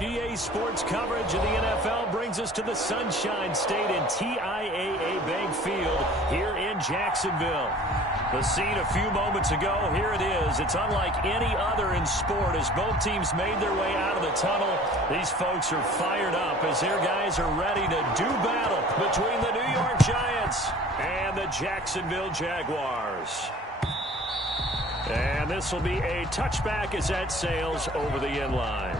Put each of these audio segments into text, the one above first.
DA Sports coverage of the NFL brings us to the Sunshine State and TIAA Bank Field here in Jacksonville. The scene a few moments ago, here it is. It's unlike any other in sport as both teams made their way out of the tunnel. These folks are fired up as their guys are ready to do battle between the New York Giants and the Jacksonville Jaguars. And this will be a touchback as that sails over the end line.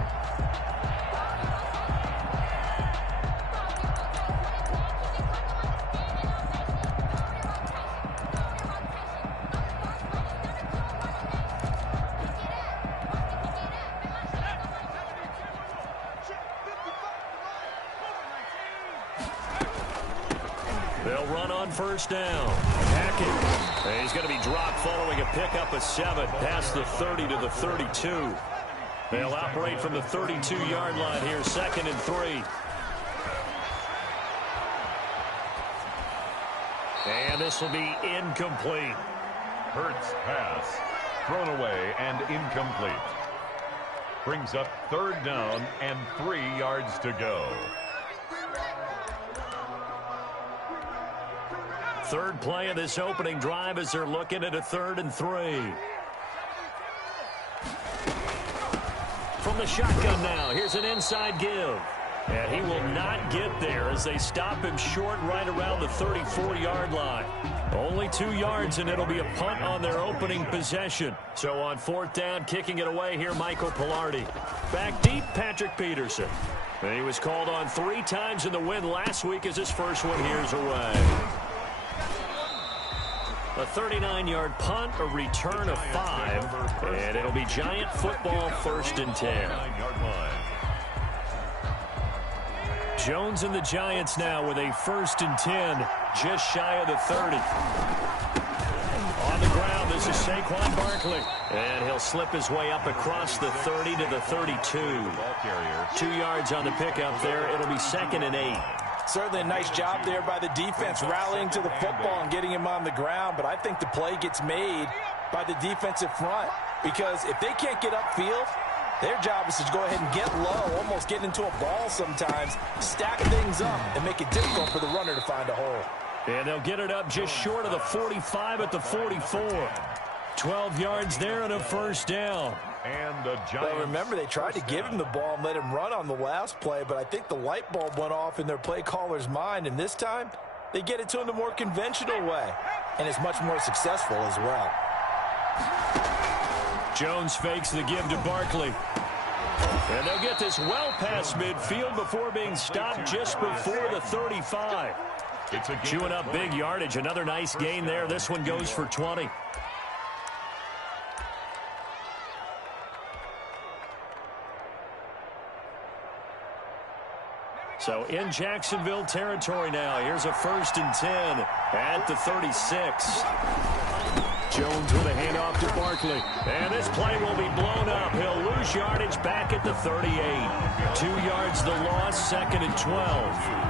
They'll run on first down. Hackett. He's going to be dropped following a pickup of 7 past the 30 to the 32. They'll operate from the 32-yard line here, 2nd and 3. And this will be incomplete. Hurts pass. Thrown away and incomplete. Brings up 3rd down and 3 yards to go. Third play of this opening drive as they're looking at a 3rd and 3. From the shotgun now, here's an inside give. And he will not get there as they stop him short right around the 34-yard line. Only 2 yards, and it'll be a punt on their opening possession. So on 4th down, kicking it away here, Michael Pilardi. Back deep, Patrick Peterson. And he was called on 3 times in the win last week as his first one here's away. A 39-yard punt, a return of 5, and it'll be Giant football 1st and 10. Jones and the Giants now with a 1st and 10, just shy of the 30. On the ground, this is Saquon Barkley, and he'll slip his way up across the 30 to the 32. 2 yards on the pickup there. It'll be 2nd and 8. Certainly a nice job there by the defense rallying to the football and getting him on the ground, but I think the play gets made by the defensive front because if they can't get upfield, their job is to go ahead and get low, almost get into a ball sometimes, stack things up, and make it difficult for the runner to find a hole. And they'll get it up just short of the 45 at the 44. 12 yards there and a 1st down. And the Giants. Well, remember, they tried to give him the ball and let him run on the last play, but I think the light bulb went off in their play caller's mind, and this time they get it to him the more conventional way, and it's much more successful as well. Jones fakes the give to Barkley. And they'll get this well past midfield before being stopped just before the 35. Chewing up big yardage. Another nice gain there. This one goes for 20. So in Jacksonville territory now. Here's a 1st and 10 at the 36. Jones with a handoff to Barkley. And this play will be blown up. He'll lose yardage back at the 38. 2 yards the loss, 2nd and 12.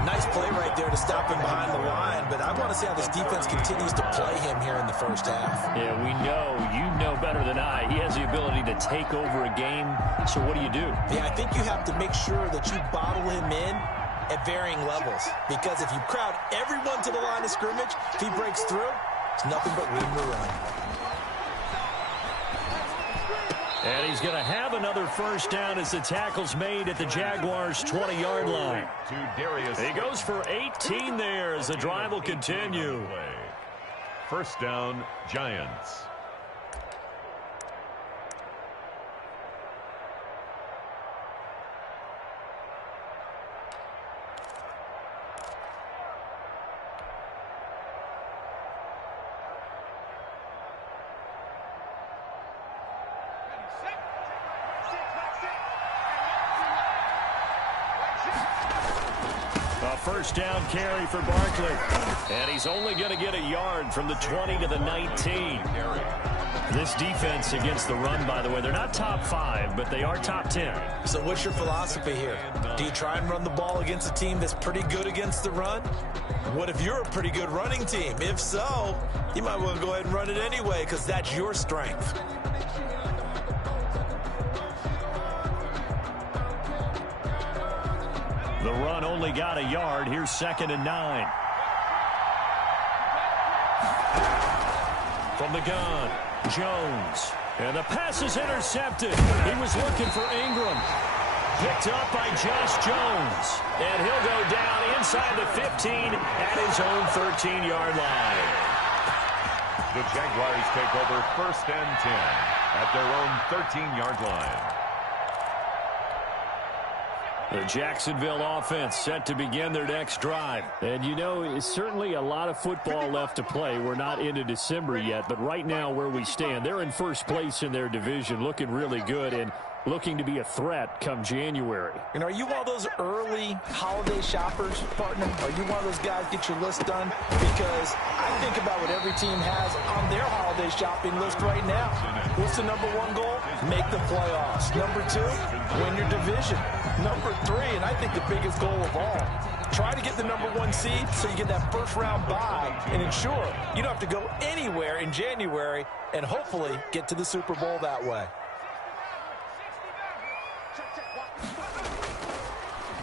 Nice play right there to stop him behind the line, but I want to see how this defense continues to play him here in the 1st half. Yeah, we know. You know better than I. He has the ability to take over a game. So what do you do? Yeah, I think you have to make sure that you bottle him in at varying levels, because if you crowd everyone to the line of scrimmage, if he breaks through, it's nothing but room to run. And he's going to have another 1st down as the tackle's made at the Jaguars' 20-yard line. He goes for 18 there as the drive will continue. 1st down, Giants. A 1st down carry for Barkley. And he's only going to get a yard from the 20 to the 19. This defense against the run, by the way, they're not top 5, but they are top 10. So what's your philosophy here? Do you try and run the ball against a team that's pretty good against the run? What if you're a pretty good running team? If so, you might want to go ahead and run it anyway because that's your strength. The run only got a yard. Here's 2nd and 9. From the gun, Jones. And the pass is intercepted. He was looking for Ingram. Picked up by Josh Jones. And he'll go down inside the 15 at his own 13-yard line. The Jaguars take over 1st and 10 at their own 13-yard line. The Jacksonville offense set to begin their next drive. And, you know, it's certainly a lot of football left to play. We're not into December yet, but right now where we stand, they're in first place in their division, looking really good and looking to be a threat come January. And are you one of those early holiday shoppers, partner? Are you one of those guys get your list done? Because I think about what every team has on their holiday shopping list right now. What's the number 1 goal? Make the playoffs. Number 2, win your division. Number 3, and I think the biggest goal of all, try to get the number 1 seed so you get that first-round bye and ensure you don't have to go anywhere in January and hopefully get to the Super Bowl that way.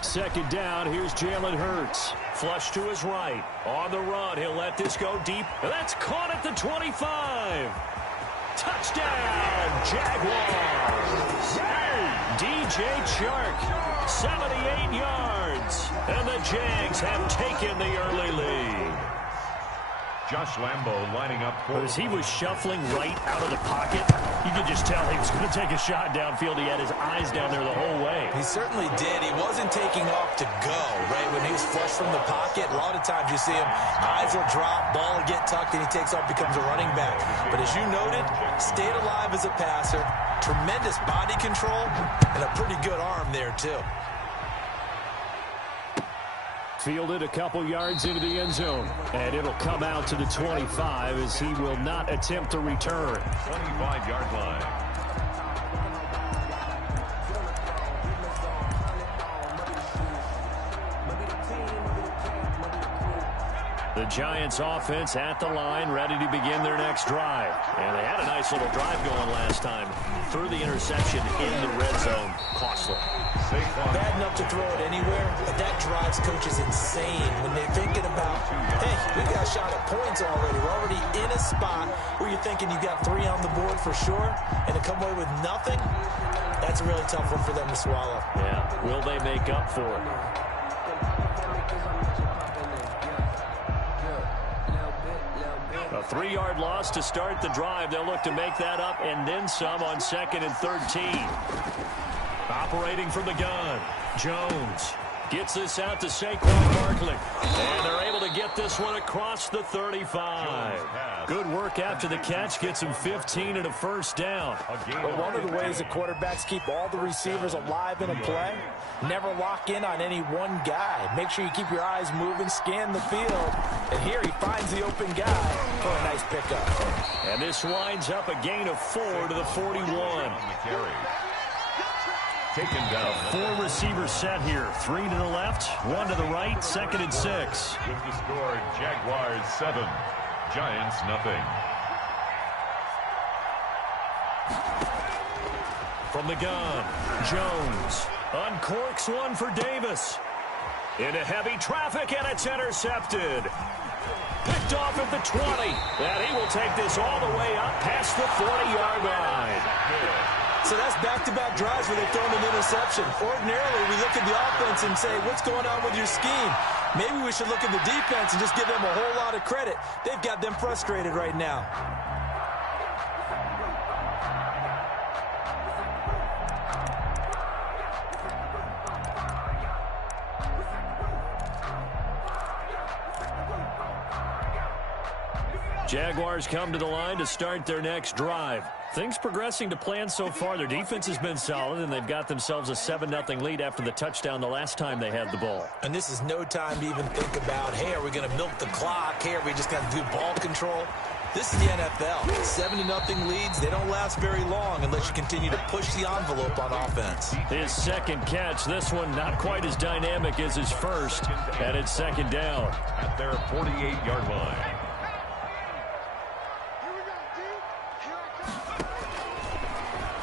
2nd down, here's Jalen Hurts. Flush to his right. On the run, he'll let this go deep. That's caught at the 25. Touchdown, Jaguars. DJ Chark, 78 yards. And the Jags have taken the early lead. Josh Lambo lining up for... As he was shuffling right out of the pocket, you could just tell he was going to take a shot downfield. He had his eyes down there the whole way. He certainly did. He wasn't taking off to go, right? When he was flush from the pocket, a lot of times you see him, eyes will drop, ball will get tucked, and he takes off, becomes a running back. But as you noted, stayed alive as a passer, tremendous body control, and a pretty good arm there, too. Fielded a couple yards into the end zone. And it'll come out to the 25 as he will not attempt to return. 25-yard line. The Giants offense at the line, ready to begin their next drive. And they had a nice little drive going last time. Threw the interception in the red zone. Costly. Bad enough to throw it anywhere, but that drives coaches insane when they're thinking about, hey, we got a shot at points already. We're already in a spot where you're thinking you got 3 on the board for sure, and to come away with nothing, that's a really tough one for them to swallow. Yeah, will they make up for it? A 3-yard loss to start the drive. They'll look to make that up and then some on 2nd and 13. Operating from the gun, Jones gets this out to Saquon Barkley. And they're able to get this one across the 35. Good work after the catch. Gets him 15 and a first down. But one of the ways that quarterbacks keep all the receivers alive in a play, never lock in on any one guy. Make sure you keep your eyes moving, scan the field. And here he finds the open guy for a nice pickup. And this winds up a gain of 4 to the 41. Taken down. 4 receivers set here. 3 to the left, 1 to the right, 2nd and 6. With the score, Jaguars 7, Giants nothing. From the gun, Jones uncorks one for Davis. Into heavy traffic, and it's intercepted. Picked off at the 20. And he will take this all the way up past the 40-yard line. So that's back-to-back drives where they've thrown an interception. Ordinarily, we look at the offense and say, what's going on with your scheme? Maybe we should look at the defense and just give them a whole lot of credit. They've got them frustrated right now. Jaguars come to the line to start their next drive. Things progressing to plan so far. Their defense has been solid, and they've got themselves a 7-0 lead after the touchdown the last time they had the ball. And this is no time to even think about, hey, are we going to milk the clock? Hey, are we just going to do ball control? This is the NFL. 7-0 leads, they don't last very long unless you continue to push the envelope on offense. His second catch, this one not quite as dynamic as his first, and it's 2nd down. At their 48-yard line.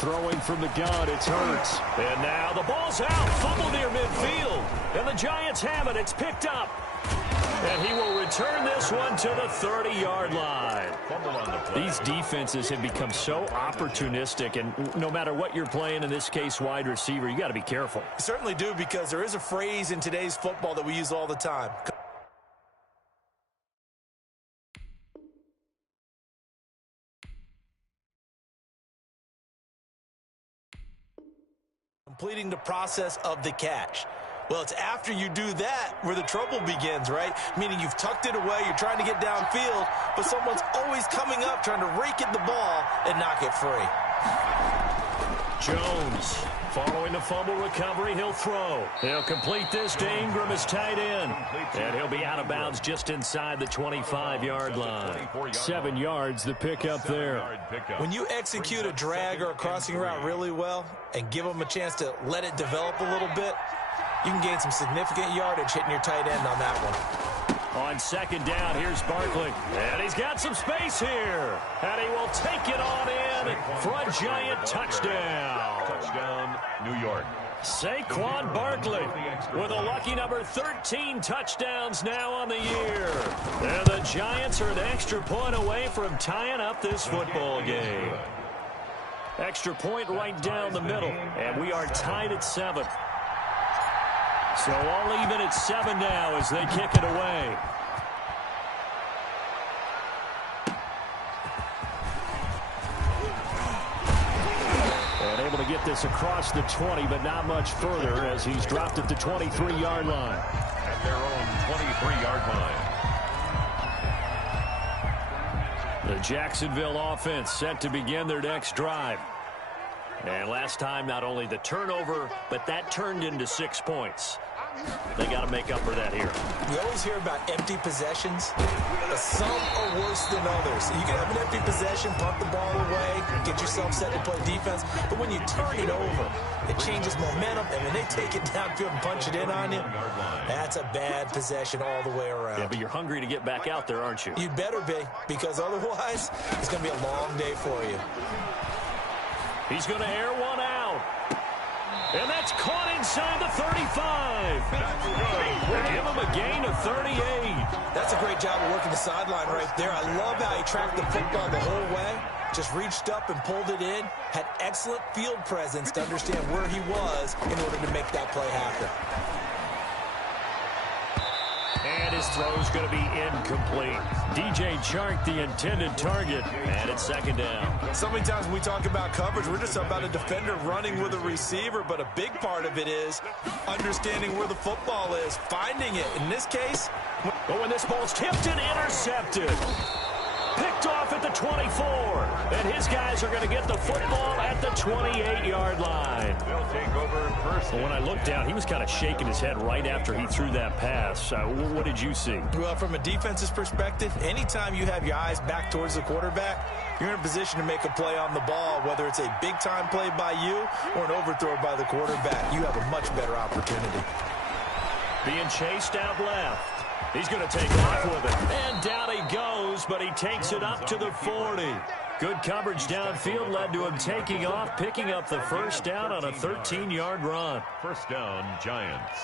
Throwing from the gun, it's Hurts. And now the ball's out. Fumble near midfield. And the Giants have it. It's picked up. And he will return this one to the 30-yard line. These defenses have become so opportunistic, and no matter what you're playing, in this case wide receiver, you got to be careful. You certainly do, because there is a phrase in today's football that we use all the time. Completing the process of the catch. Well, it's after you do that where the trouble begins, right? Meaning you've tucked it away, you're trying to get downfield, but someone's always coming up trying to rake at the ball and knock it free. Jones, following the fumble recovery, he'll throw. He'll complete this to Ingram as tight end. And he'll be out of bounds just inside the 25-yard line. 7 yards, the pickup there. When you execute a drag or a crossing route really well and give them a chance to let it develop a little bit, you can gain some significant yardage hitting your tight end on that one. On second down, here's Barkley. And he's got some space here. And he will take it on in for a Giant touchdown. Touchdown, New York. Saquon Barkley with a lucky number 13 touchdowns now on the year. And the Giants are an extra point away from tying up this football game. Extra point right down the middle. And we are tied at 7. So all even at 7 now as they kick it away. And able to get this across the 20, but not much further as he's dropped at the 23-yard line. At their own 23-yard line. The Jacksonville offense set to begin their next drive. And last time, not only the turnover, but that turned into 6 points. They got to make up for that here. We always hear about empty possessions, but some are worse than others. You can have an empty possession, punt the ball away, get yourself set to play defense, but when you turn it over, it changes momentum, and when they take it downfield and punch it in on you, that's a bad possession all the way around. Yeah, but you're hungry to get back out there, aren't you? You'd better be, because otherwise, it's going to be a long day for you. He's going to air one out. And that's caught inside the 35. Give him a gain of 38. That's a great job of working the sideline right there. I love how he tracked the football the whole way. Just reached up and pulled it in. Had excellent field presence to understand where he was in order to make that play happen. And his throw's going to be incomplete. DJ Chark, the intended target, and it's second down. So many times when we talk about coverage, we're just about a defender running with a receiver, but a big part of it is understanding where the football is, finding it. In this case, when this ball's tipped and intercepted. Picked off at the 24. And his guys are going to get the football at the 28-yard line. They'll take over first. Well, when I looked down, he was kind of shaking his head right after he threw that pass. What did you see? Well, from a defense's perspective, anytime you have your eyes back towards the quarterback, you're in a position to make a play on the ball, whether it's a big-time play by you or an overthrow by the quarterback. You have a much better opportunity. Being chased out left. He's going to take off with it. And down he goes, but he takes it up to the 40. Good coverage downfield led to him taking off, picking up the first down on a 13-yard run. First down, Giants.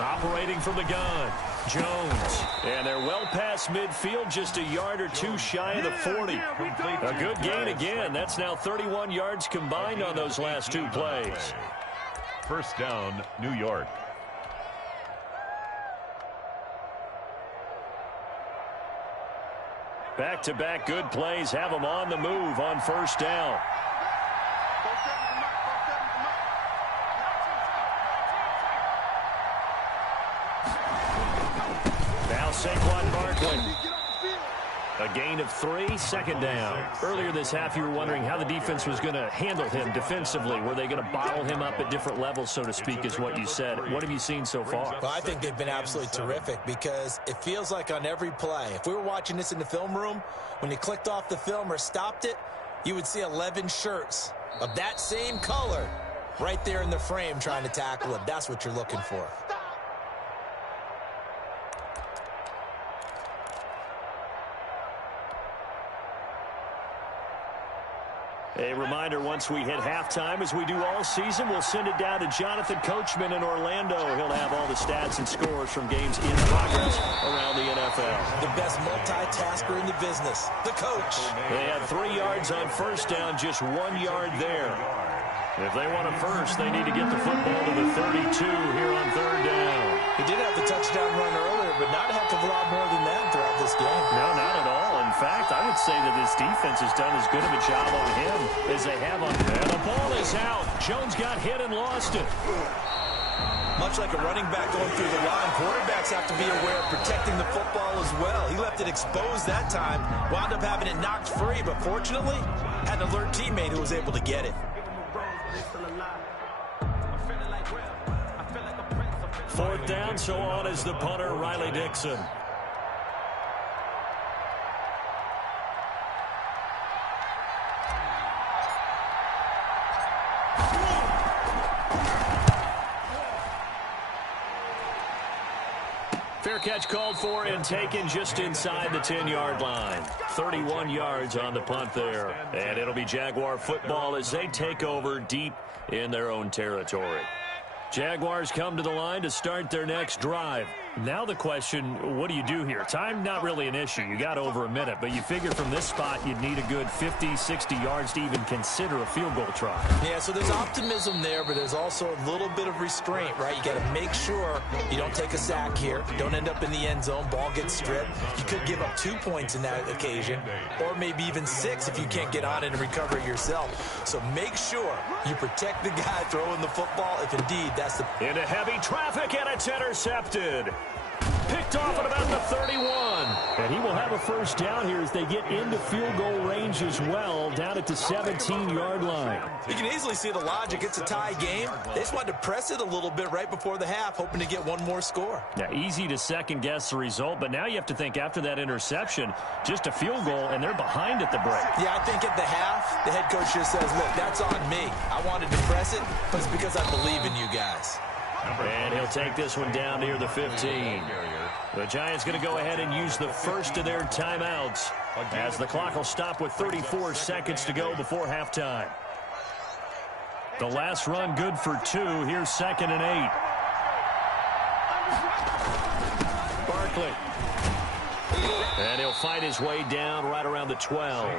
Operating from the gun, Jones. And they're well past midfield, just a yard or two shy of the 40. A good gain again. That's now 31 yards combined on those last two plays. First down, New York. Back-to-back good plays have them on the move on first down. Now Saquon Barkley. A gain of 3, second down. Earlier this half, you were wondering how the defense was going to handle him defensively. Were they going to bottle him up at different levels, so to speak, is what you said. What have you seen so far? Well, I think they've been absolutely terrific because it feels like on every play, if we were watching this in the film room, when you clicked off the film or stopped it, you would see 11 shirts of that same color right there in the frame trying to tackle it. That's what you're looking for. A reminder, once we hit halftime, as we do all season, we'll send it down to Jonathan Coachman in Orlando. He'll have all the stats and scores from games in progress around the NFL. The best multitasker in the business, the coach. They had 3 yards on first down, just 1 yard there. If they want a first, they need to get the football to the 32 here on third down. He did have the touchdown run earlier, but not a heck of a lot more than that throughout this game. No, not at all. In fact, I would say that this defense has done as good of a job on him as they have on him. And the ball is out. Jones got hit and lost it. Much like a running back going through the line, quarterbacks have to be aware of protecting the football as well. He left it exposed that time, wound up having it knocked free, but fortunately, had an alert teammate who was able to get it. 4th down, so on is the punter, Riley Dixon. Fair catch called for and taken just inside the 10-yard line. 31 yards on the punt there. And it'll be Jaguar football as they take over deep in their own territory. Jaguars come to the line to start their next drive. Now the question, what do you do here? Time, not really an issue. You got over a minute, but you figure from this spot you'd need a good 50, 60 yards to even consider a field goal try. Yeah, so there's optimism there, but there's also a little bit of restraint, right? You got to make sure you don't take a sack here. Don't end up in the end zone. Ball gets stripped. You could give up 2 points in that occasion, or maybe even 6 if you can't get on it and recover it yourself. So make sure you protect the guy throwing the football if indeed that's the... Into heavy traffic, and it's intercepted. Picked off at about the 31. And he will have a first down here as they get into field goal range as well, down at the 17-yard line. You can easily see the logic. It's a tie game. They just wanted to press it a little bit right before the half, hoping to get one more score. Yeah, easy to second-guess the result, but now you have to think after that interception, just a field goal, and they're behind at the break. Yeah, I think at the half, the head coach just says, look, that's on me. I wanted to press it, but it's because I believe in you guys. And he'll take this one down near the 15. The Giants going to go ahead and use the first of their timeouts as the clock will stop with 34 seconds to go before halftime. The last run good for 2. Here's 2nd and 8. Barkley. And he'll fight his way down right around the 12.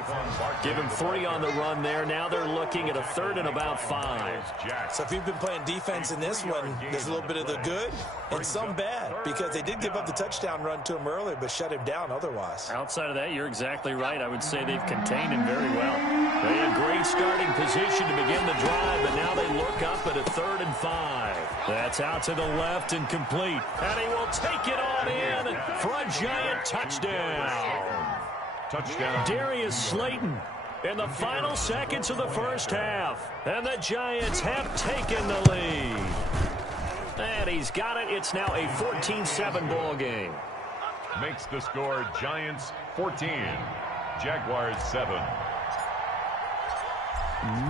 Give him 3 on the run there. Now they're looking at a 3rd and about 5. So if you've been playing defense in this one, there's a little bit of the good and some bad, because they did give up the touchdown run to him earlier, but shut him down otherwise. Outside of that, you're exactly right. I would say they've contained him very well. They had great starting position to begin the drive, but now they look up at a 3rd and 5. That's out to the left and complete. And he will take it on in for a Giant touchdown. Touchdown. Darius Slayton in the final seconds of the first half. And the Giants have taken the lead. And he's got it. It's now a 14-7 ball game. Makes the score Giants 14, Jaguars 7.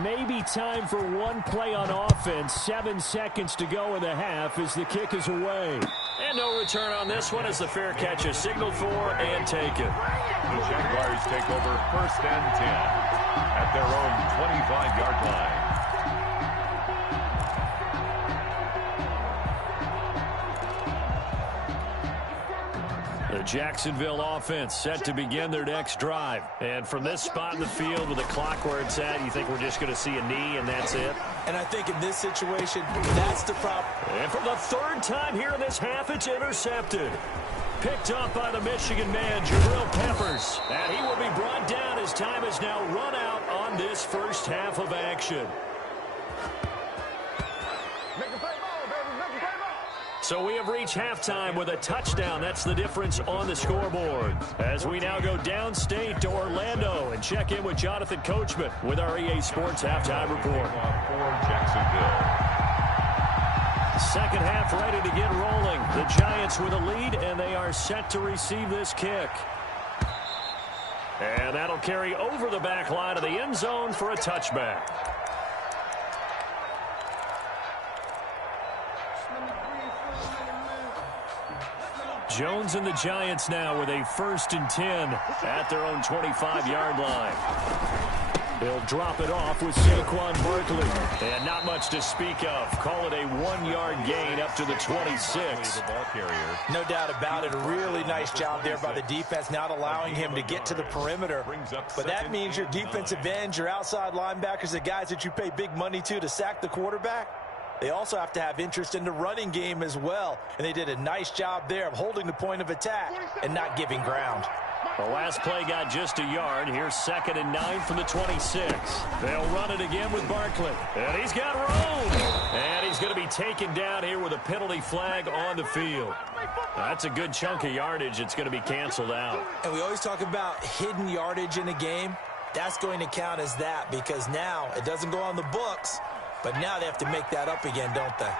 Maybe time for one play on offense. 7 seconds to go in the half as the kick is away. And no return on this one as the fair catch is signaled for and taken. The Jaguars take over 1st and 10 at their own 25-yard line. The Jacksonville offense set to begin their next drive. And from this spot in the field with the clock where it's at, you think we're just going to see a knee and that's it? And I think in this situation, that's the problem. And for the 3rd time here in this half, it's intercepted. Picked up by the Michigan man, Jabril Peppers. And he will be brought down as time has now run out on this first half of action. So we have reached halftime with a touchdown. That's the difference on the scoreboard. As we now go downstate to Orlando and check in with Jonathan Coachman with our EA Sports Halftime Report. For Jacksonville. Second half ready to get rolling. The Giants with a lead, and they are set to receive this kick. And that'll carry over the back line of the end zone for a touchback. Jones and the Giants now with a 1st and 10 at their own 25-yard line. He'll drop it off with Saquon Barkley. And not much to speak of. Call it a 1-yard gain up to the 26. No doubt about it. A really nice job there by the defense, not allowing him to get to the perimeter. But that means your defensive ends, your outside linebackers, the guys that you pay big money to sack the quarterback, they also have to have interest in the running game as well. And they did a nice job there of holding the point of attack and not giving ground. The last play got just a yard. Here's 2nd and 9 from the 26. They'll run it again with Barkley. And he's got room. And he's going to be taken down here with a penalty flag on the field. That's a good chunk of yardage. It's going to be canceled out. And we always talk about hidden yardage in a game. That's going to count as that because now it doesn't go on the books, but now they have to make that up again, don't they?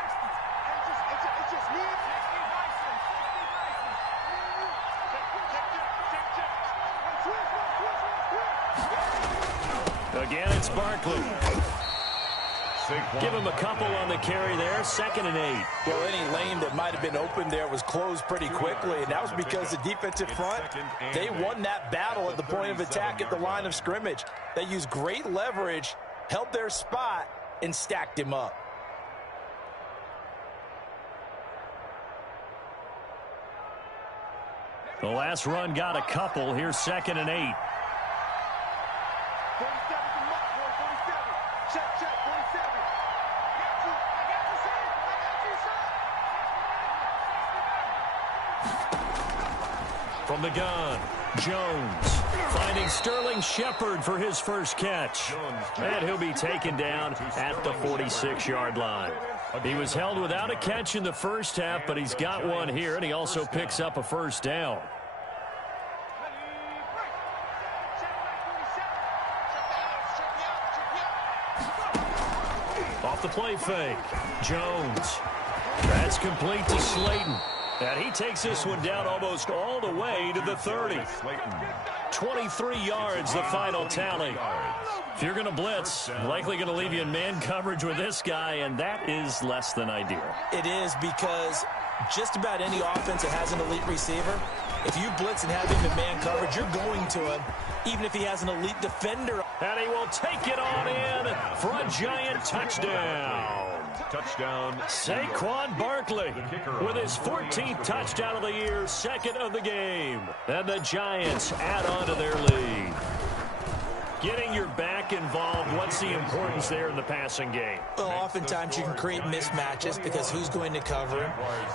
Again, it's Barkley. Give him a couple on the carry there. 2nd and 8. Well, any lane that might have been open there was closed pretty quickly, and that was because the defensive front, they won that battle at the point of attack at the line of scrimmage. They used great leverage, held their spot, and stacked him up. The last run got a couple. Here's 2nd and 8. From the gun, Jones finding Sterling Shepard for his first catch. And he'll be taken down at the 46-yard line. He was held without a catch in the first half, but he's got one here, and he also picks up a first down. Off the play fake, Jones. That's complete to Slayton. And he takes this one down almost all the way to the 30. 23 yards, the final tally. If you're going to blitz, likely going to leave you in man coverage with this guy, and that is less than ideal. It is because just about any offense that has an elite receiver, if you blitz and have him in man coverage, you're going to him, even if he has an elite defender. And he will take it on in for a giant touchdown. Touchdown. Saquon Barkley with his 14th touchdown of the year, 2nd of the game. And the Giants add on to their lead. Getting your back involved, what's the importance there in the passing game? Well, oftentimes you can create mismatches because who's going to cover him,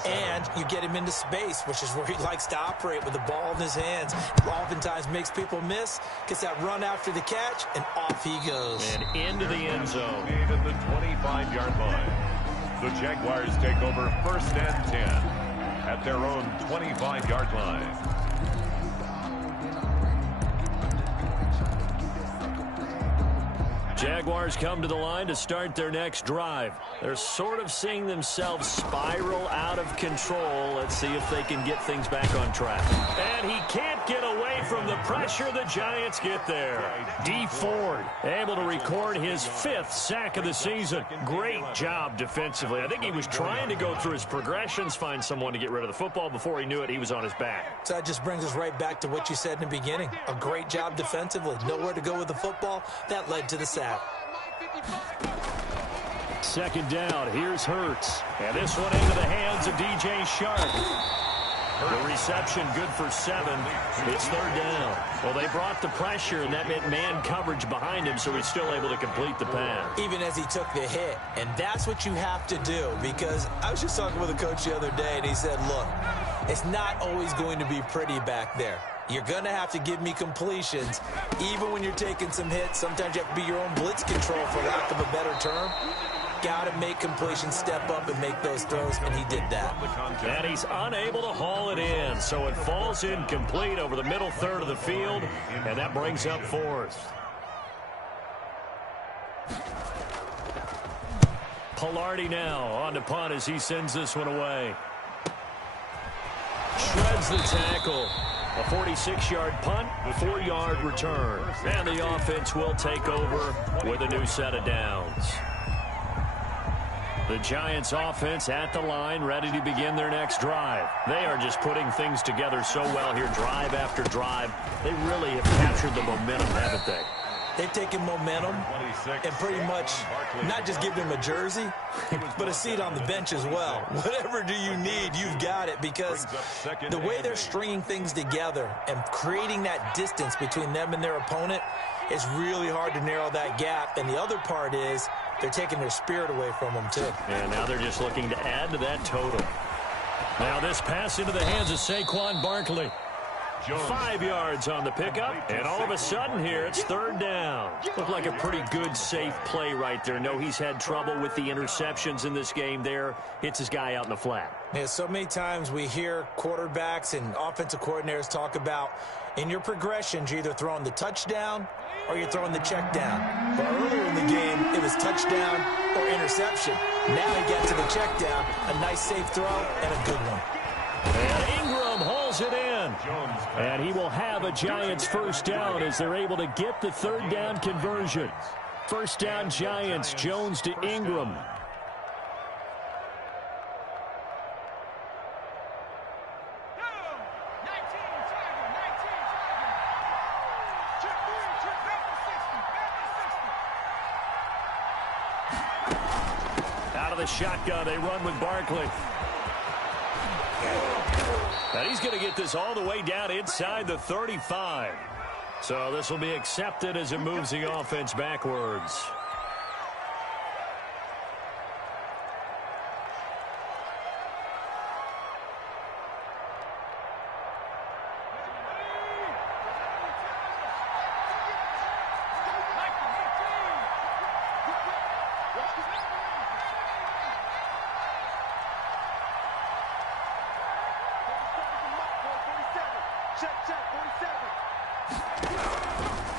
and you get him into space, which is where he likes to operate with the ball in his hands. Oftentimes makes people miss, gets that run after the catch, and off he goes. And into the end zone. Made at the 25-yard line. The Jaguars take over 1st and 10 at their own 25-yard line. Jaguars come to the line to start their next drive. They're sort of seeing themselves spiral out of control. Let's see if they can get things back on track. And he can't get away from the pressure. The Giants get there. D. Ford able to record his 5th sack of the season. Great job defensively. I think he was trying to go through his progressions, find someone to get rid of the football. Before he knew it, he was on his back. So that just brings us right back to what you said in the beginning. A great job defensively. Nowhere to go with the football. That led to the sack. 2nd down. Here's Hurts. And this one into the hands of DJ Shark. The reception good for 7. It's 3rd down. Well, they brought the pressure, and that meant man coverage behind him, so he's still able to complete the pass. Even as he took the hit. And that's what you have to do, because I was just talking with a coach the other day, and he said, look, it's not always going to be pretty back there. You're going to have to give me completions. Even when you're taking some hits, sometimes you have to be your own blitz control, for lack of a better term. Got to make completions, step up and make those throws, and he did that. And he's unable to haul it in, so it falls incomplete over the middle third of the field, and that brings up 4th. Pilardi now on to punt as he sends this one away. Shreds the tackle. A 46-yard punt, 4-yard return. And the offense will take over with a new set of downs. The Giants offense at the line, ready to begin their next drive. They are just putting things together so well here, drive after drive. They really have captured the momentum, haven't they? They've taken momentum and pretty much not just given him a jersey, but a seat on the bench as well. Whatever do you need, you've got it, because the way they're stringing things together and creating that distance between them and their opponent, it's really hard to narrow that gap. And the other part is they're taking their spirit away from them, too. And now they're just looking to add to that total. Now this pass into the hands of Saquon Barkley. 5 yards on the pickup, and all of a sudden here, it's third down. Looked like a pretty good, safe play right there. No, he's had trouble with the interceptions in this game there. Hits his guy out in the flat. Yeah, so many times we hear quarterbacks and offensive coordinators talk about, in your progressions, you're either throwing the touchdown or you're throwing the check down. But earlier in the game, it was touchdown or interception. Now he got to the check down, a nice safe throw, and a good one. And Ingram hauls it in. And he will have a Giants first down as they're able to get the third down conversion. First down Giants, Jones to Ingram. Out of the shotgun, they run with Barkley. And he's going to get this all the way down inside the 35. So this will be accepted as it moves the offense backwards.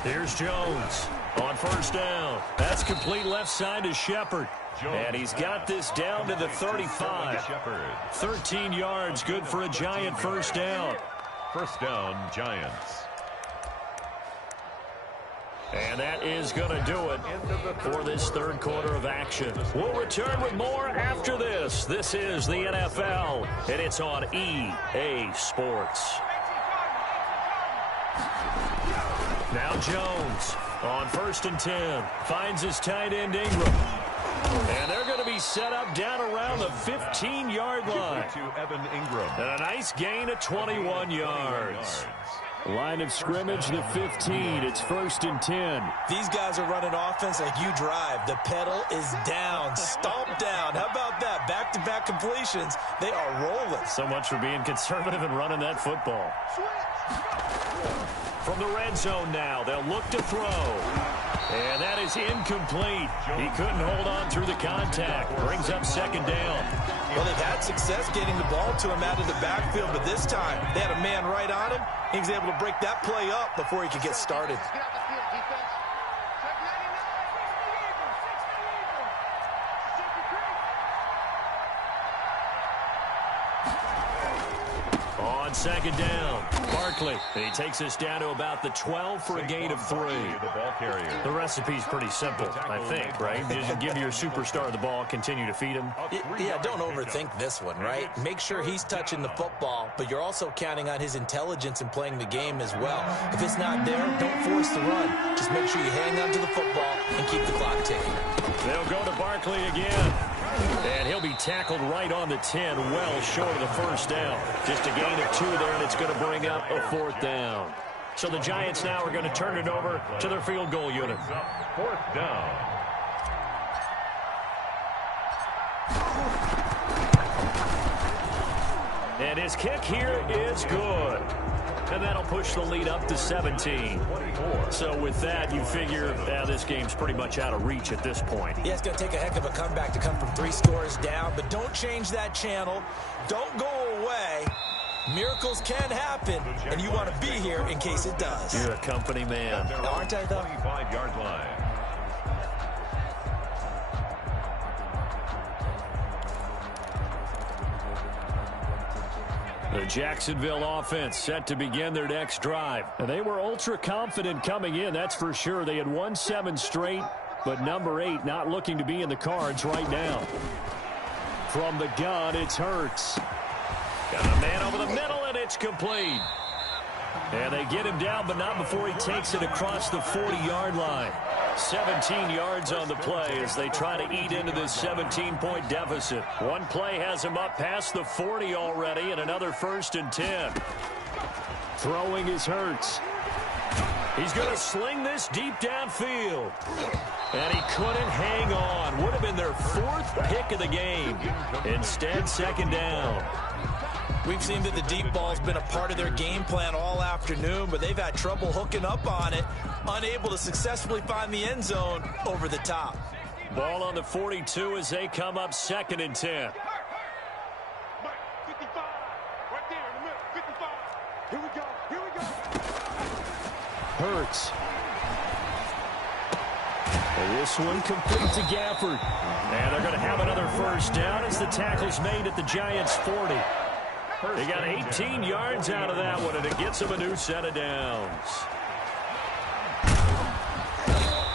Here's Jones on first down. That's complete left side to Shepard. And he's got this down to the 35. 13 yards, good for a Giant first down. First down, Giants. And that is going to do it for this third quarter of action. We'll return with more after this. This is the NFL, and it's on EA Sports. Now Jones on first and 10. Finds his tight end Ingram. And they're going to be set up down around the 15-yard line. To Evan Ingram. And a nice gain of 21 yards. Line of scrimmage, the 15. It's first and 10. These guys are running offense like you drive. The pedal is down, stomped down. How about that? Back-to-back completions. They are rolling. So much for being conservative and running that football. From the red zone now, they'll look to throw. And that is incomplete. He couldn't hold on through the contact. Brings up second down. Well, they've had success getting the ball to him out of the backfield, but this time they had a man right on him. He was able to break that play up before he could get started. On second down, Barkley. And he takes us down to about the 12 for a gain of 3. The recipe's pretty simple, I think, right? Just give your superstar the ball, continue to feed him. Yeah, don't overthink this one, right? Make sure he's touching the football, but you're also counting on his intelligence in playing the game as well. If it's not there, don't force the run. Just make sure you hang on to the football and keep the clock ticking. They'll go to Barkley again. And he'll be tackled right on the 10, well short of the first down. Just a gain of 2 there, and it's going to bring up a fourth down. So the Giants now are going to turn it over to their field goal unit. Fourth down. And his kick here is good. And that'll push the lead up to 17. So with that, you figure this game's pretty much out of reach at this point. Yeah, it's going to take a heck of a comeback to come from 3 scores down, but don't change that channel. Don't go away. Miracles can happen, and you want to be here in case it does. You're a company man. Aren't I, though? 25-yard line. The Jacksonville offense set to begin their next drive. And they were ultra confident coming in, that's for sure. They had won 7 straight, but number 8 not looking to be in the cards right now. From the gun, it's Hurts. Got a man over the middle, and it's complete. And they get him down, but not before he takes it across the 40-yard line. 17 yards on the play as they try to eat into this 17-point deficit. One play has him up past the 40 already, and another 1st and 10. Throwing is Hurts. He's going to sling this deep downfield. And he couldn't hang on. Would have been their 4th pick of the game. Instead, 2nd down. We've seen that the deep ball's been a part of their game plan all afternoon, but they've had trouble hooking up on it, unable to successfully find the end zone over the top. Ball on the 42 as they come up 2nd and 10. Hurts. And this one complete to Gafford. And they're going to have another 1st down as the tackle's made at the Giants' 40. They got 18 yards out of that one, and it gets them a new set of downs.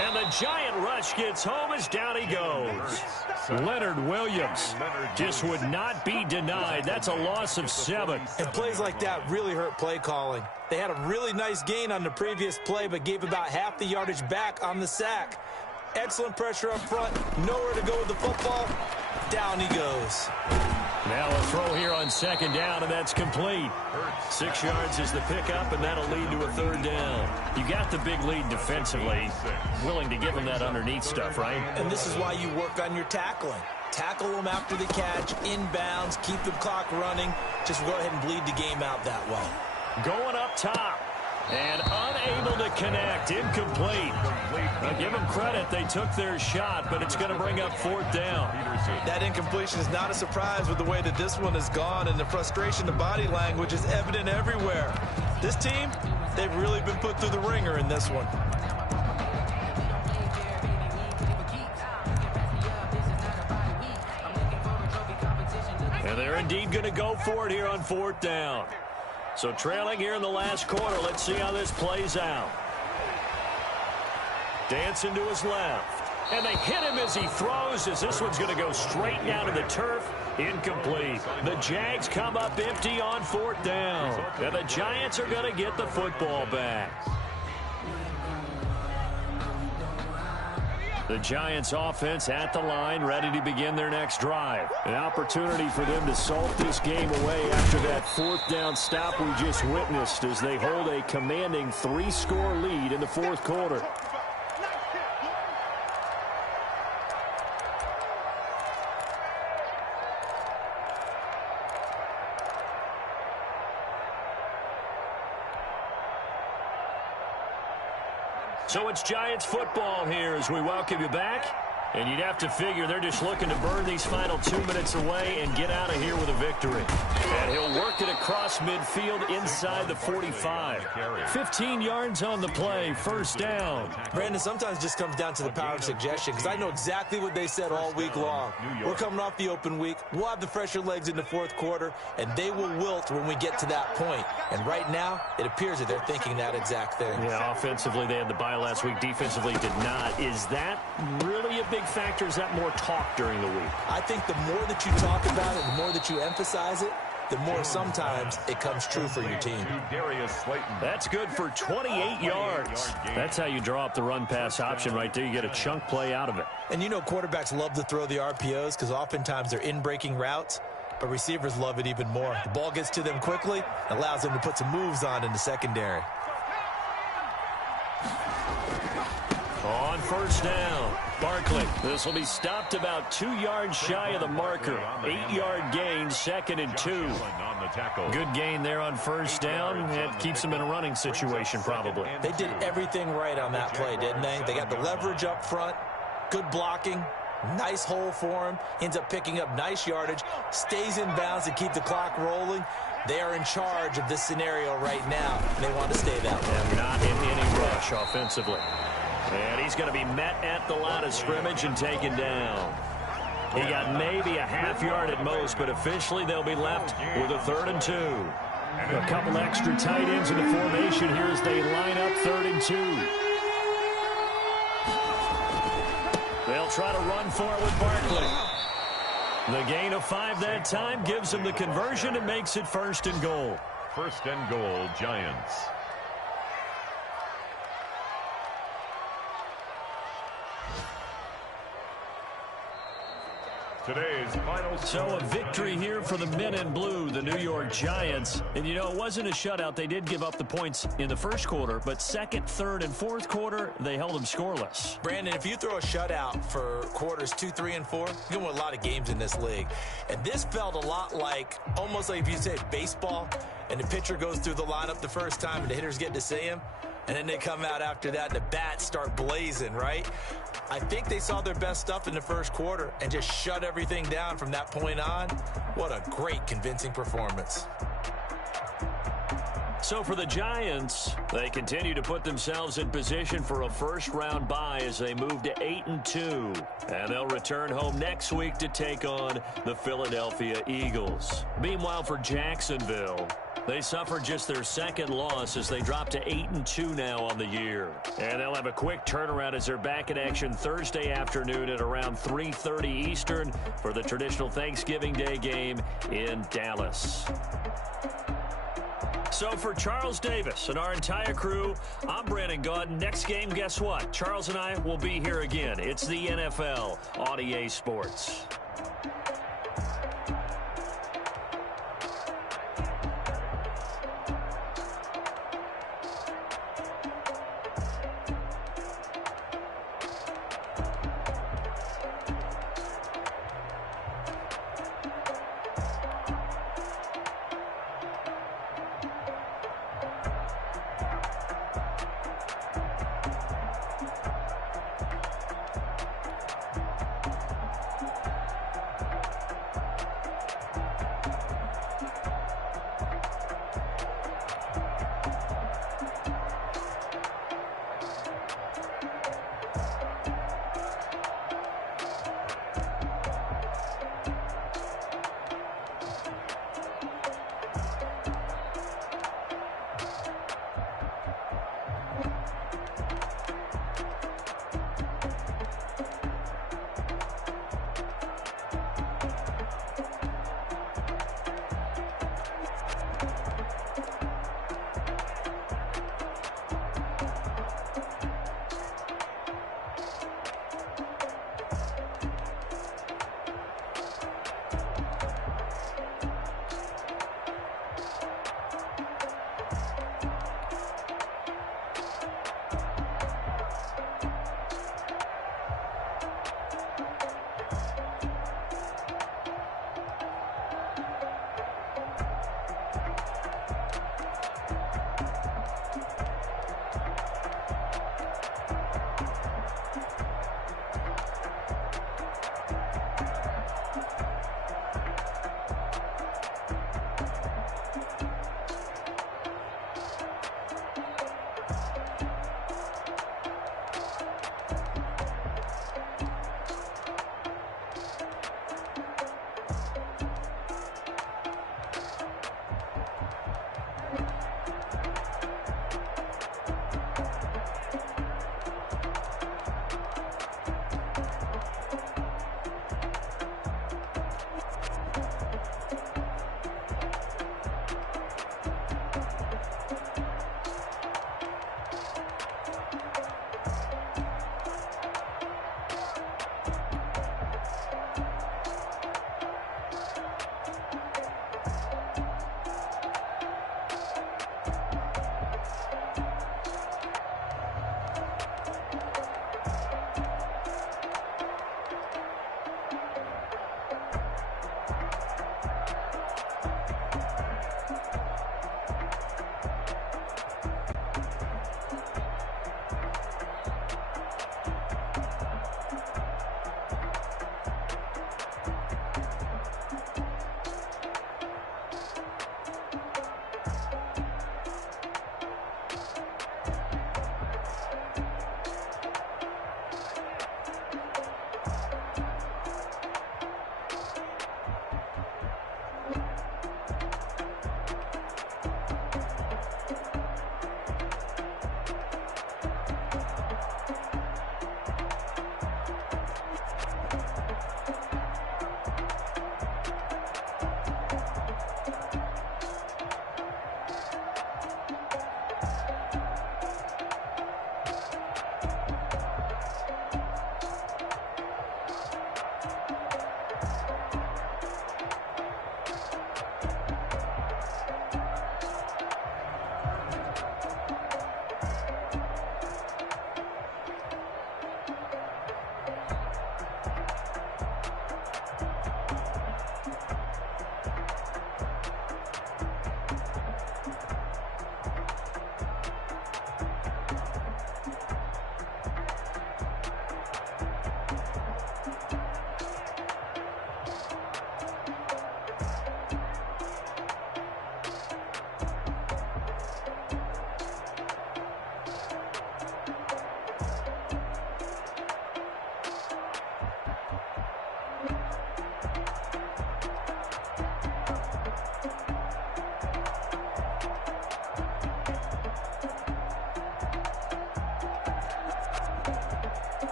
And the Giant rush gets home as down he goes. Leonard Williams just would not be denied. That's a loss of 7. And plays like that really hurt play calling. They had a really nice gain on the previous play, but gave about half the yardage back on the sack. Excellent pressure up front. Nowhere to go with the football. Down he goes. Now a throw here on 2nd down, and that's complete. 6 yards is the pickup, and that'll lead to a 3rd down. You got the big lead defensively. Willing to give them that underneath stuff, right? And this is why you work on your tackling. Tackle them after the catch, inbounds, keep the clock running. Just go ahead and bleed the game out that way. Going up top. And unable to connect. Incomplete. Now give them credit. They took their shot, but it's going to bring up 4th down. That incompletion is not a surprise with the way that this one has gone, and the frustration, the body language is evident everywhere. This team, they've really been put through the ringer in this one. And they're indeed going to go for it here on 4th down. So trailing here in the last quarter. Let's see how this plays out. Dancing to his left. And they hit him as he throws, as this one's going to go straight down to the turf. Incomplete. The Jags come up empty on 4th down. And the Giants are going to get the football back. The Giants offense at the line, ready to begin their next drive. An opportunity for them to salt this game away after that 4th down stop we just witnessed as they hold a commanding 3-score lead in the 4th quarter. So it's Giants football here as we welcome you back. And you'd have to figure they're just looking to burn these final 2 minutes away and get out of here with a victory. And he'll work it across midfield inside the 45. 15 yards on the play, 1st down. Brandon, sometimes it just comes down to the power of suggestion, because I know exactly what they said all week long. We're coming off the open week. We'll have the fresher legs in the 4th quarter, and they will wilt when we get to that point. And right now, it appears that they're thinking that exact thing. Yeah, offensively, they had the bye last week. Defensively, did not. Is that really a big factor? Is that more talk during the week? I think the more that you talk about it, the more that you emphasize it, the more sometimes it comes true for your team. That's good for 28 yards. That's how you draw up the run-pass option right there. You get a chunk play out of it. And you know quarterbacks love to throw the RPOs because oftentimes they're in-breaking routes, but receivers love it even more. The ball gets to them quickly, allows them to put some moves on in the secondary. On 1st down, Barkley. This will be stopped about 2 yards shy of the marker. 8-yard gain, 2nd and 2. Good gain there on 1st down. It keeps them in a running situation probably. They did everything right on that play, didn't they? They got the leverage up front, good blocking, nice hole for him. Ends up picking up nice yardage, stays in bounds to keep the clock rolling. They are in charge of this scenario right now, and they want to stay that way. And not in any rush offensively. And he's going to be met at the line of scrimmage and taken down. He got maybe a half yard at most, but officially they'll be left with a 3rd and 2. A couple extra tight ends in the formation here as they line up 3rd and 2. They'll try to run for it with Barkley. The gain of 5 that time gives them the conversion and makes it 1st and goal. first and goal, Giants. Today's final So a victory here for the men in blue, the New York Giants. And, you know, it wasn't a shutout. They did give up the points in the first quarter, but second, third, and fourth quarter, they held them scoreless. Brandon, if you throw a shutout for quarters 2, 3, and 4, you're going to win a lot of games in this league. And this felt a lot like, almost like if you say baseball, and the pitcher goes through the lineup the first time and the hitters get to see him, and then they come out after that and the bats start blazing, right? I think they saw their best stuff in the first quarter and just shut everything down from that point on. What a great, convincing performance. So for the Giants, they continue to put themselves in position for a first-round bye as they move to 8-2. And they'll return home next week to take on the Philadelphia Eagles. Meanwhile, for Jacksonville, they suffered just their second loss as they drop to 8-2 now on the year. And they'll have a quick turnaround as they're back in action Thursday afternoon at around 3:30 Eastern for the traditional Thanksgiving Day game in Dallas. So for Charles Davis and our entire crew, I'm Brandon Gaudin. Next game, guess what? Charles and I will be here again. It's the NFL on EA Sports.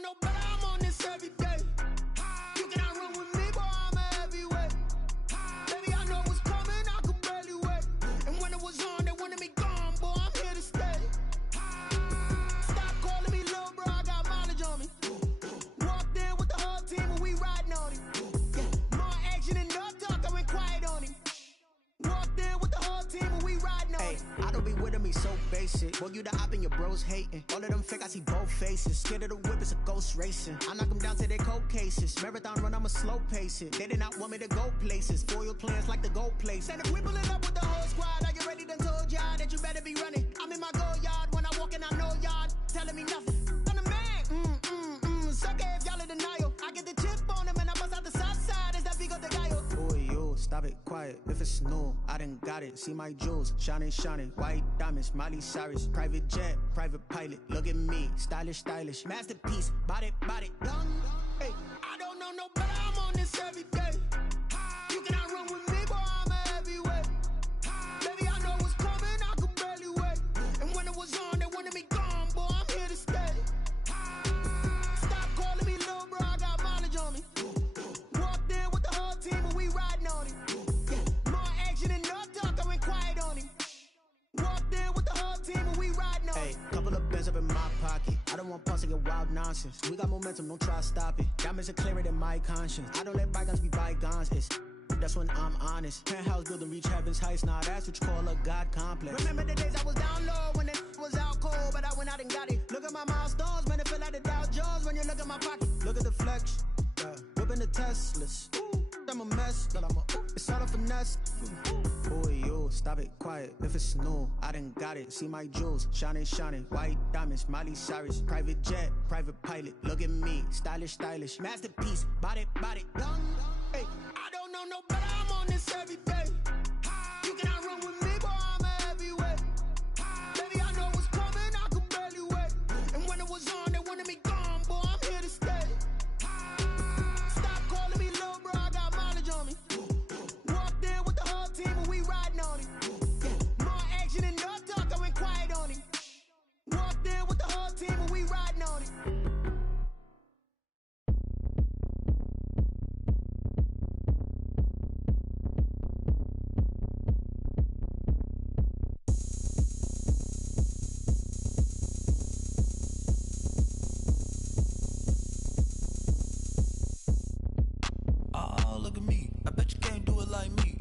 No, but I'm on this every day. You cannot run with me, boy, I'm a heavyweight. Baby, I know what's coming, I could barely wait. And when it was on, they wanted me gone, boy, I'm here to stay. Stop calling me little bro, I got mileage on me. Walked in with the whole team and we riding on him. Yeah, more action and no talk, I went quiet on him. Walked in with the whole team and we riding on him. I don't be with him, he's so basic. Boy, you the op and your bros hating. All of them fake, I see both faces. Scared of the whip, it's a ghost racing. I knock them down to their cold cases. Marathon run, I'ma slow pace it. They did not want me to go places. Foil plans like the gold place. And if we pulling up with the whole squad, I get ready to told y'all that you better be running. I'm in my go yard when I walk in, I know y'all telling me nothing. I'm the man, sucker if y'all in denial. I get the chip on them and I bust out the south side. Is that big of the guy? Boy, yo, stop it, quiet. If it's new, I done got it. See my jewels, shining, shining. White diamonds, Miley Cyrus. Private jet, private pilot. Look at me, stylish, stylish. Masterpiece, body, young. Hey, I don't know no better, I'm on this every day. You cannot run with me, boy, I'm a heavyweight. Baby, I know what's coming, I could barely wait. And when it was on, they wanted me gone, boy, I'm here to stay. Stop calling me little bro, I got mileage on me. Walked in with the whole team and we riding on him. Yeah, more action and no talk, I went quiet on him. Walked in with the whole team and we riding on him. Hey, couple of bands up in my pocket. I don't want pause to get wild nonsense. We got momentum, don't try to stop it. Diamonds are clearer than my conscience. I don't let bygones be bygones. That's when I'm honest. Penthouse building, reach heaven's heights. Nah, that's what you call a God complex. Remember the days I was down low when it was out cold, but I went out and got it. Look at my milestones, man, it feel like the Dow Jones when you look at my pocket. Look at the flex, whipping the Teslas. I'm a mess, but it's all a finesse. Boy, yo, stop it, quiet. If it's new, I done got it. See my jewels, shining, shining. White diamonds, Miley Cyrus. Private jet, private pilot. Look at me, stylish, stylish. Masterpiece, body, young. Hey, I don't know no better, I'm on this every day. You cannot run with me, boy, I'm a heavyweight. Baby, I know what's coming, I could barely wait. And when it was on, they wanted me gone, boy, I'm here to stay. Stop calling me little bro, I got mileage on me. Walked in with the whole team and we riding on him. Yeah, more action and no talk, I went quiet on him. Walked in with the whole team and we riding on him. Oh, look at me. I bet you can't do it like me.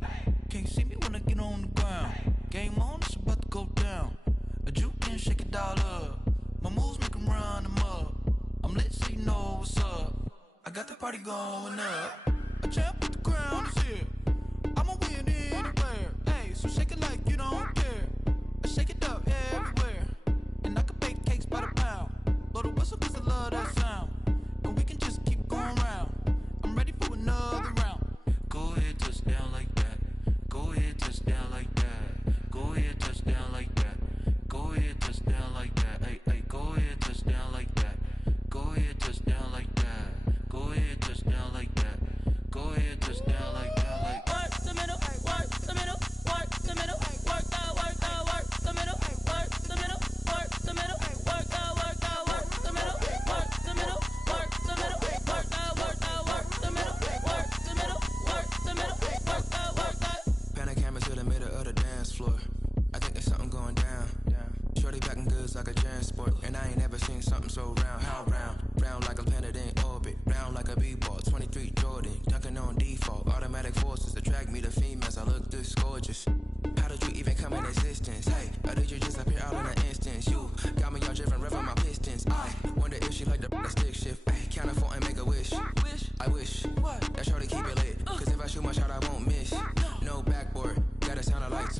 Can't see me when I get on the ground. Game on, it's about to go down. A juke and shake it all up. My moves make 'em run them up. I'm lit so you know what's up. I got the party going up. A champ with the crown is here. I'ma win anywhere. Hey, so shake it like you don't care. I shake it up everywhere. And I can bake cakes by the pound. Blow the whistle 'cause I love that sound. And we can just keep going round. I'm ready for another round.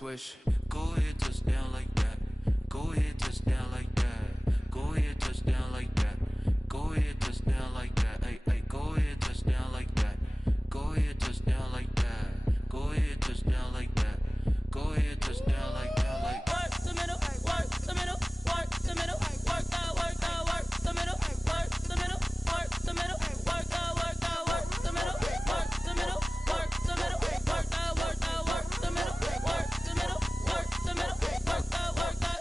question. Go ahead, touch down like that. Go ahead, touch down like that. Go ahead, touch down like that. Go ahead, touch down like that. Hey, hey, go ahead, touch down like that. Go ahead, touch down like that. Go ahead, touch down like that. Go ahead, touch down like that. Like work the middle, work the middle, work the middle, work the middle, work the middle, work the middle, work the middle, work the middle, work the middle, work the middle, work the middle, work the middle, work the middle, work the middle, work the.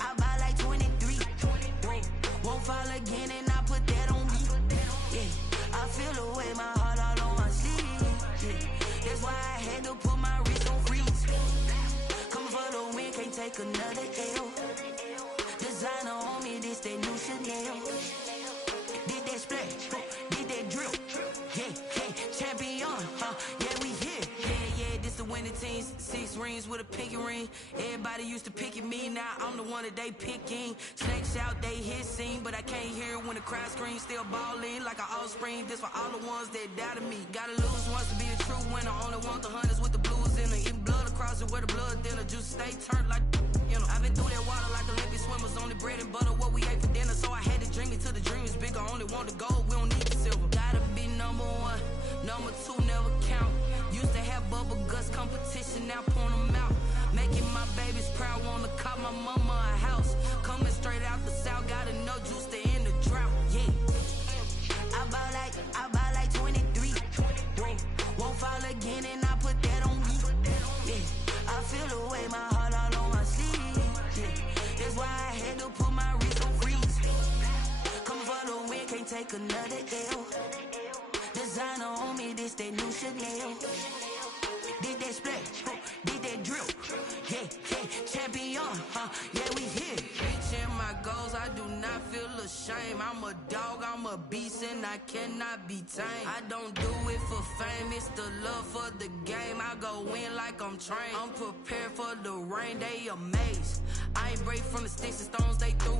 I buy like 23. Won't fall again and I put that on me. Yeah, I feel the way my heart all on my sleeve. Yeah, that's why I had to put my wrist on freeze. Coming for the win, can't take another L. Designer on me, this that new Chanel. Did that splash, did that drill. Yeah, champion, yeah, we here. Yeah, this the winning team. 6 rings with a pinky ring. Everybody used to pick at me, now I'm the one that they picking. Snakes out, they hit scene, but I can't hear it when the crowd screams. Still ballin' like an offspring. This for all the ones that doubted me. Gotta lose once to be a true winner. Only want the hunters with the blues in it. Eating blood across it where the blood dinner. Juice stay turned like, you know. I've been through that water like Olympic swimmers. Only bread and butter, what we ate for dinner. So I had to dream it till the dream is bigger. Only want the gold, we don't need the silver. Gotta be number 1, number 2 never count. Used to have bubble guts competition, now point them out. Making my babies proud, wanna cop my mama a house. Coming straight out the south, gotta know juice to end the drought. Yeah, I buy like 23. Won't fall again and I put that on me. Yeah, I feel the way my heart all on my sleeve. Yeah, that's why I had to put my wrist on freeze. Come for the win, can't take another L. Designer on me, this that new Chanel. Did that splash, did that drill. Yeah, champion, yeah, we here. Reaching my goals, I do not feel ashamed. I'm a dog, I'm a beast, and I cannot be tamed. I don't do it for fame, it's the love for the game. I go in like I'm trained. I'm prepared for the rain, they amazed. I ain't break from the sticks and stones they threw.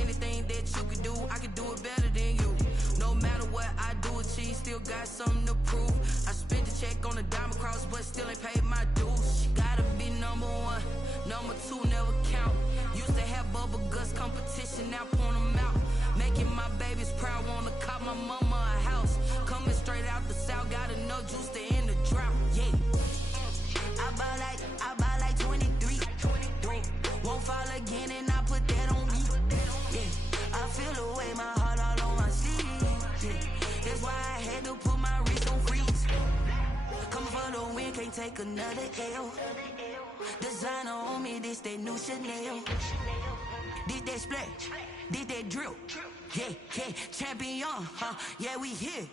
Anything that you could do, I could do it better than you. No matter what I do, achieve, still got something to prove. I spent the check on the diamond cross, but still ain't paid my dues. Gotta be number 1, number 2 never count. Used to have bubble guts competition, now point them out. Making my babies proud, wanna cop my mama a house. Coming straight out the south, gotta know juice to end the drought. Yeah, I buy like 23. Won't fall again and I put that on me. Yeah, I feel the way my heart all on my sleeve. Yeah, that's why I had to put my wrist on freeze. Coming for the win, can't take another L. Designer on me, this that new Chanel. Did that splash, did that drill. Yeah, champion, yeah, we here.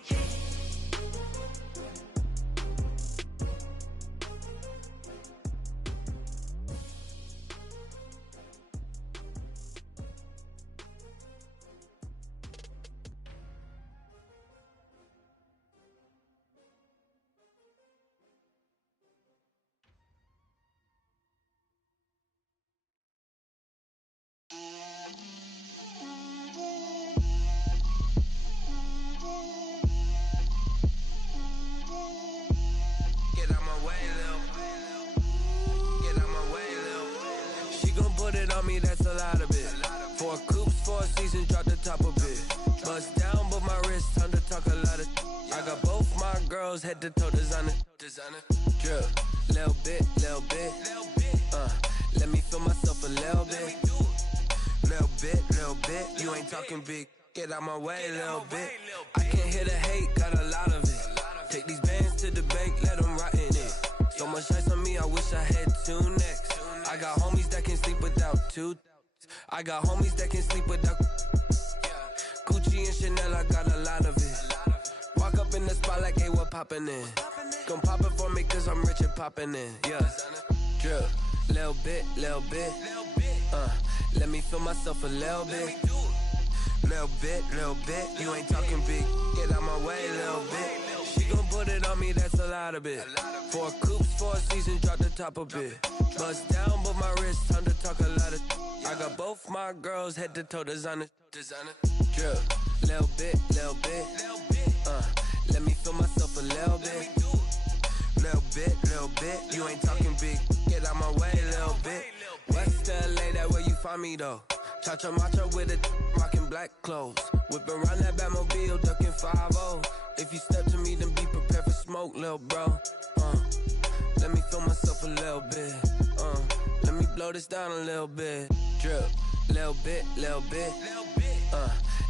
That's a lot of it. 4 coops, 4 seasons, drop the top of it. Bust down, but my wrist, time to talk a lot of. I got both my girls, head to toe designer. Drip, little bit. Let me feel myself a little bit. Little bit. You ain't talking big. Get out my way, little bit. I can't hear the hate, got a lot of it. Take these bands to the bank, let them rot in it. So much ice on me, I wish I had 2 necks. I got homies that can sleep without 2. I got homies that can sleep without. Gucci and Chanel, I got a lot of it. Walk up in the spot like, hey, what poppin' in? Gon' pop it for me cause I'm rich and poppin' in. Yeah, drip, little bit. Let me feel myself a little bit. Little bit. You ain't talking big. Get out my way, little bit. She gon' put it on me, that's a lot of it. 4 coops, 4 seasons, drop the top a bit. Bust down, but my wrist, time to talk a lot of. I got both my girls head to toe designer. Drip, little bit. Let me feel myself a little bit. Little bit. You ain't talking big. Get out my way, little bit. West LA, that where you find me though. Cha-cha matcha with a rockin' black clothes. Whip around that Batmobile, ducking 5-0. If you step to me, then be prepared for smoke, little bro. Let me feel myself a little bit. Let me blow this down a little bit. Drip, little bit.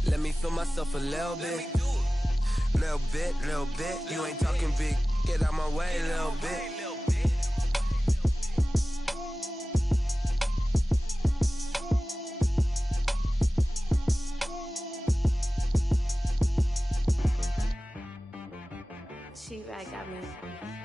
Let me feel myself a little bit. Little bit. You ain't talking big. Get out my way, little bit. She right got me.